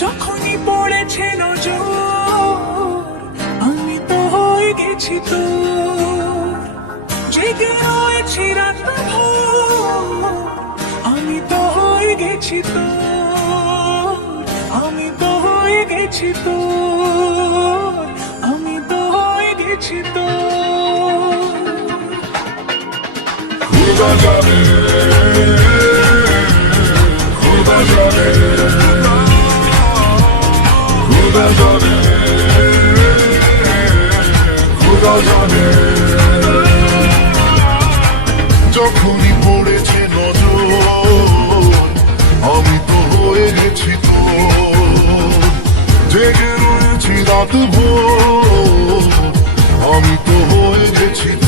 যখনই পড়েছে নজর আমি তো হয়ে গেছি তোর। জেগে রয়েছি রাত ভোর আমি তো হয়ে গেছি তোর। আমি তো হয়ে গেছি তোর। আমি তো হয়ে গেছি তোর। খুদা জানে, খুদা জানে, খুদা জানে, খুদা জানে। যখনই পড়েছে নজর আমি তো হয়ে গেছি তোর। জেগে রয়েছি রাত ভোর আমি তো হয়ে গেছি তোর।